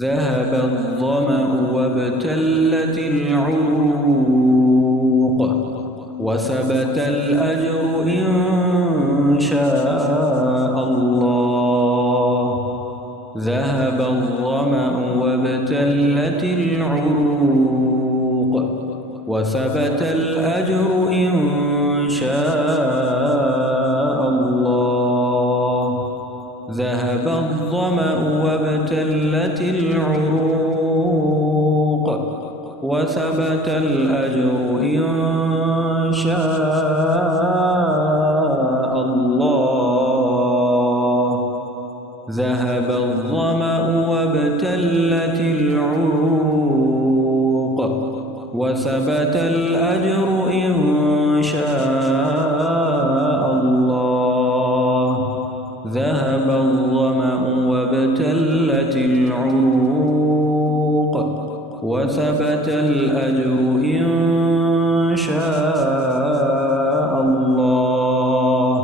ذهب الظمأ وابتلت العروق وثبت الأجر إن شاء الله. ذهب الظمأ وابتلت العروق وثبت الأجر إن شاء الله. ذهب الظمأ وابتلت العروق وثبت الأجر إن شاء الله. ذهب الظمأ وابتلت العروق وثبت الأجر إن شاء الله. ذهب الظمأ وابتلت العروق وثبت الأجر إن شاء الله.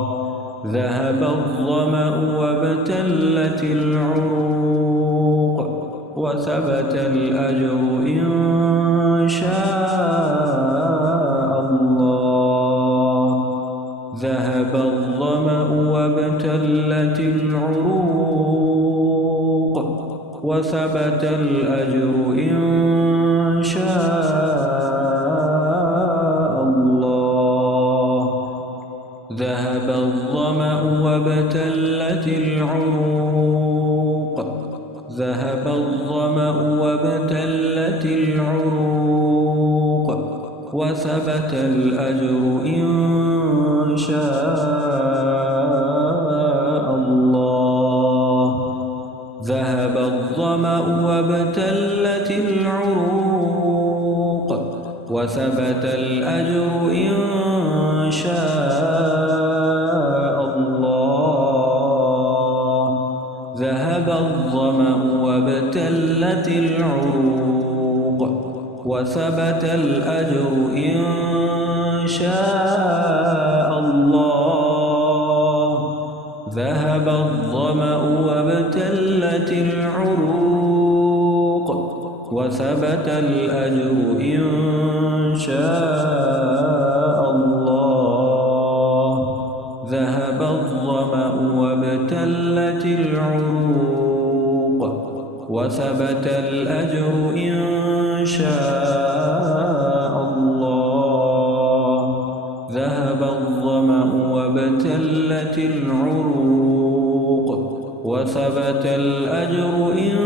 ذهب الظمأ وابتلت العروق وثبت الأجر إن شاء الله. ذهب الظمأ وابتلت العروق وثبت الأجر إن شاء الله. ذهب الظمأ وابتلت العروق ذهب الظمأ وابتلت العروق وثبت الأجر إن شاء الله. ذهب الظمأ وابتلت العروق وثبت الأجر إن شاء الله. ذهب الظمأ وابتلت العروق وثبت الأجر إن شاء الله. ذهب الظمأ وابتلت العروق وثبت الأجر إن شاء الله. ذهب الظمأ وابتلت العروق وثبت الأجر إن شاء الله. ذهب الظمأ وابتلت العروق وثبت الأجر إن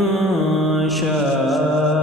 شاء